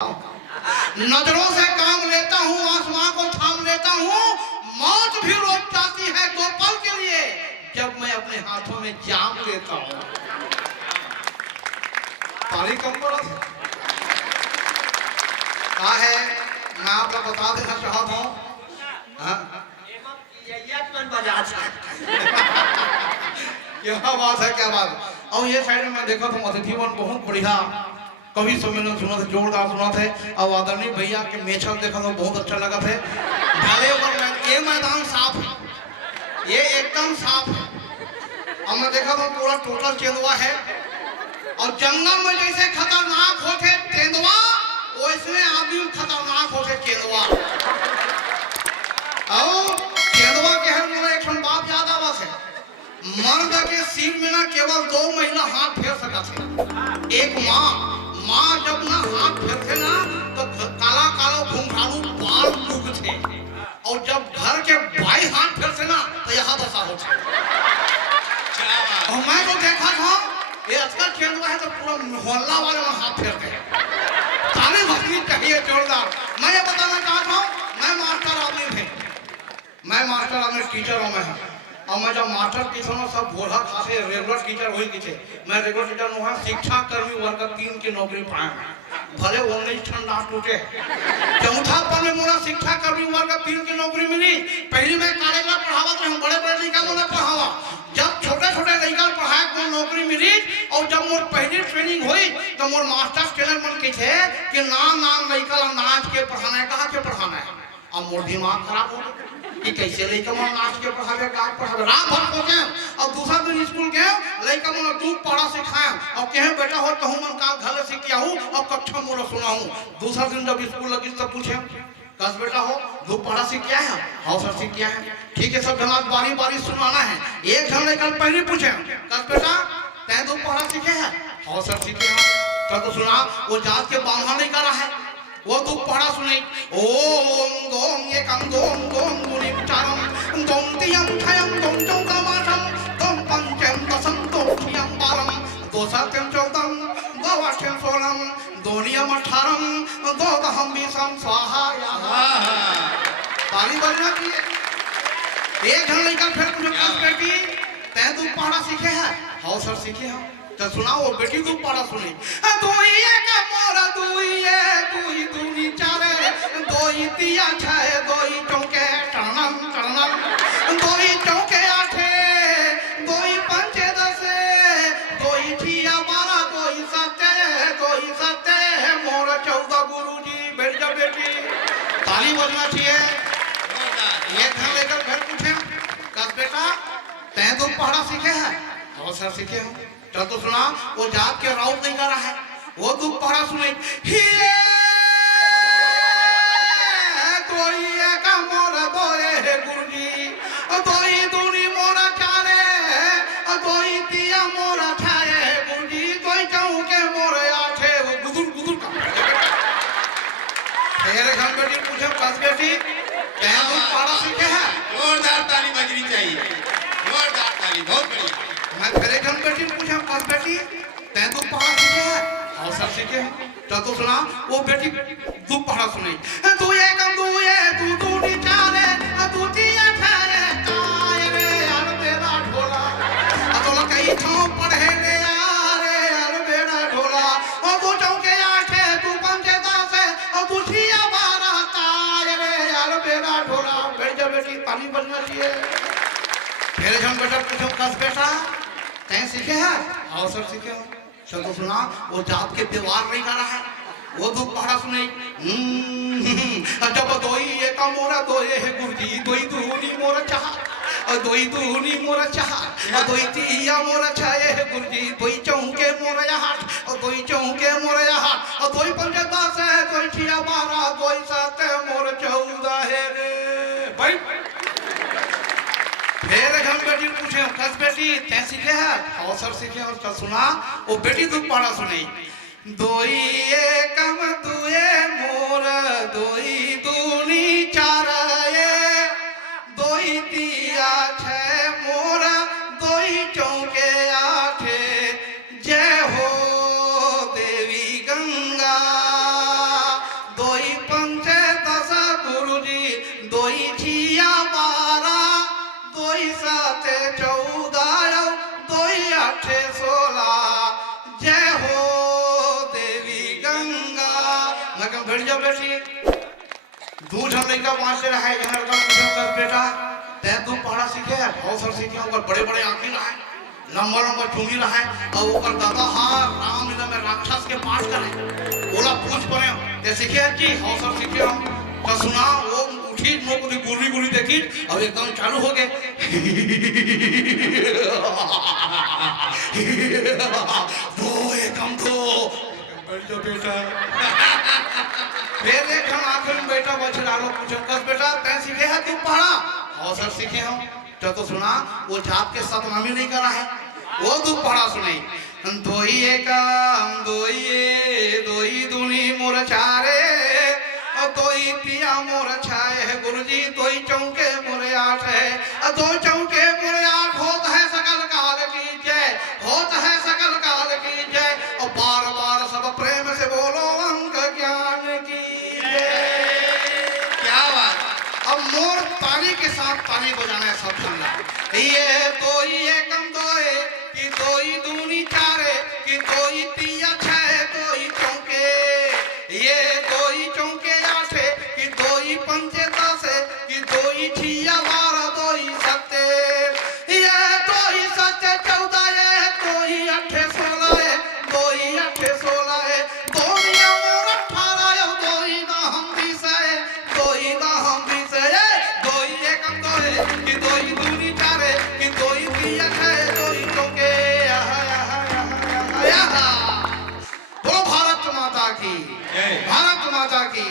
नजरों से काम लेता हूँ, आसमां को थाम लेता हूँ। मौत भी रोक जाती है 2 पल के लिए जब मैं अपने हाथों में जाम लेता हूँ। तारीख कम करो क्या है, मैं आप लोग बता देना चाहता हूँ। क्या बात है, क्या बात। और ये साइड में मैं देखा था अतिथिवन बहुत बढ़िया कवि सम्मेलन सुना था, जोरदार सुना थे। और आदरणीय भैया के मेछल देखा तो बहुत अच्छा लगा थे। भले ये मैदान साफ है, ये एकदम साफ है। और मैं देखा था पूरा टोटल तेंदुआ है। और जंगल में जैसे खतरनाक होते तेंदुआ, वैसे आदमी खतरनाक होते तेंदुआ। और तेंदुआ के हर मेरा एक बात याद आवा है, मर्द के सिर में ना केवल 2 महिला हाथ फेर सका थे। एक माँ जब ना हाथ फेरते ना तो काला काला घुंघरालू बाल उगते, और जब घर के भाई हाथ फेरते ना तो यहाँ दशा होती। और मैं तो देखा था ये आजकल खेल है तो पूरा मोहल्ला वाले में हाथ फेरते हैं। ताली बजनी चाहिए जोरदार। मैं ये बताना चाहता हूँ, मैं मास्टर आदमी थे, मैं मास्टर आदमी टीचर हूँ मैं। और मैं जब मास्टर टीचर हूँ सब बोला खासे रेगुलर टीचर हुई की थे। मैं रेगुलर टीचर हूँ, शिक्षा कर्मी वर्ग 3 की नौकरी पाए। भले 19 ठंडा टूटे, चौथा पर में मोरा शिक्षा कर्मी वर्ग 3 की नौकरी मिली। पहली मैं कॉलेज में पढ़ावा तो हम बड़े बड़े लड़का को पढ़ावा। जब छोटे छोटे लड़का पढ़ाए को नौकरी मिली, और जब मोर पहली ट्रेनिंग हुई तो मोर मास्टर ट्रेनर मन के थे कि नाम लड़का नाच के पढ़ाना है, कहाँ के पढ़ाना है। अब मोर दिमाग खराब हो गया कि कैसे लड़का मन नाच के पढ़ावे, का पढ़ावे। रात भर सोचे। और दूसरा दिन स्कूल गए, लड़का मन दूध पढ़ा सिखाए। और कहे बेटा हो कहूँ मन का घर से किया हूँ और कक्षा मोर सुना हूँ। दूसरा दिन जब स्कूल लगी तब पूछे कस बेटा हो धूप पढ़ा सीख क्या है। हाँ सर सीख क्या है। ठीक है, सब जना बारी बारी सुनाना है। एक जन लड़का पहले पूछे कस बेटा तै धूप पढ़ा सीखे है। हाँ सर सीखे हैं। तो सुना वो जात के बांधा नहीं करा है, वो धूप पढ़ा सुने। ओम दोम एकम दोम दोम गुणिम चारम दोम तियम छयम दोम चौकामाशम दोम पंचम दशम दोम छियम बारम दो सत्यम चौदम दो अष्टम सोलम दो नियम 18 दो दहम 20 स्वाहा। ताली बजना चाहिए। एक जन लड़का फिर पूछो कस बेटी तै धूप पढ़ा सीखे है। हाँ सर सीखे हैं। तो सुनाओ वो बेटी धूप पढ़ा सुनी। दुइये का मोरा दुइये दुई दूनी चारे दोई तिया छय दोई चौके टणम टणम दोई चौके 8 दोई पंचे 10 दोई छिया 12 दोई 7 मोर 14 गुरुजी बैठ जा बेटी। ताली बजना चाहिए। ये घर लेकर घर पूछे कस बेटा तै धूप पढ़ा सीखे है। हाँ सर सीखे हूँ। चल तो सुना वो जात के राउत नहीं करा है, वो तू पढ़ा सुने। कोई का मोरा दोए गुरुजी दोई दूनी मोरा चारे दोई तिया मोरा छाए गुरुजी दोई चौके मोरे 8 वो गुदुर गुदुर का। तेरे घर बेटी पूछे कस बेटी क्या तू पढ़ा सीखे है। जोरदार ताली बजनी चाहिए, जोरदार ताली, बहुत बढ़िया। मैं तेरे घर बेटी पूछा कस बेटी तै धूप पढ़ा सीखे है। हाँ सर सीखे हैं। चल तो सुना वो बेटी धूप पढ़ा सुनी। तू एकम दुए तू दूनी चारे तू तिया छय काय रे यार बेड़ा ढोला तो कई छाव पढ़े रे यार बेड़ा ढोला। और तू चौके 8 तू पंचे 10 और तू छिया 12 काय रे यार बेड़ा ढोला। बैठ जा बेटी, ताली बजना चाहिए। फिर हम बेटा पूछो कस बेटा तै सीखे है। हाँ सर सीखे हो। चल तो सुना वो जात के त्योहार नहीं करा है, वो धूप पढ़ा सुने। जब दोई एक मोरा दोए है गुरुजी दोई दूनी मोरा 4 दोई दूनी मोरा 4 दोई तिया मोरा 6 है गुरुजी दोई चौके मोरा 8 दोई चौके मोरा 8 दोई पंचे 10 दोई छिया 12 दोई 7 मोरा 14 है रे भाई। फिर हम बेटी पूछे कस बेटी तै सीखे है। हाँ सर सीखे। और कल सुना वो बेटी धूप पढ़ा सुनी। दोई एकम दुए मोर दोई दूनी 4 दोई तिया 6 मोर दोई चौके 8 जय हो देवी गंगा मैं कम बैठ जाओ बेटी दूध हम लड़का बांटते रहे यहाँ का कर बेटा तै तू पढ़ा सीखे बहुत सारे सीखे ओकर बड़े बड़े आंखें रहे लंबा लंबा चुंगी रहे और ओकर दादा हाँ रामलीला में राक्षस के पास करे बोला पूछ पड़े ते सीखे जी बहुत सारे सीखे हम तो सुना वो उठी नोक दी गुरी गुरी देखी अब एकदम चालू हो गए दो एकदम दो बैठ जाओ बेटा फिर एक हम आखिर में बैठा बच्चे डालो पूछो कस बेटा तै सीखे है तू पढ़ा और सर सीखे हम तो सुना वो जात के सतनामी नहीं करा है वो तू पढ़ा सुनाई दोई एकम दोई दुनी मोर चारे और दोई पिया मोर छाए है गुरुजी दोई चौके मोर आठ है दो चौके मोर आठ होत है सकल काल की जय होत है सकल काल की जय और बार बार सब प्रेम से बोलो अंक ज्ञान की क्या बात अब मोर ताली के साथ ताली बजाना है सब सुनना ये दोई एकम दोए कि दोई दूनी चारे कि दोई तिया छह दोई चौके ये दोई चौके आठे कि दोई पंचे दस कि दोई छिया बारह दोई सत्ते ये दोई सत्ते 14 ये दोई अठे 16 है दोई अठे 16 है दोई मोर 18 दोई ना हम 20 है दोई ना हम 20 है दोई एकम दोए कि दोई दूनी चारे कि दोई तिया छह दोई चौके बोलो भारत माता की जय। भारत माता की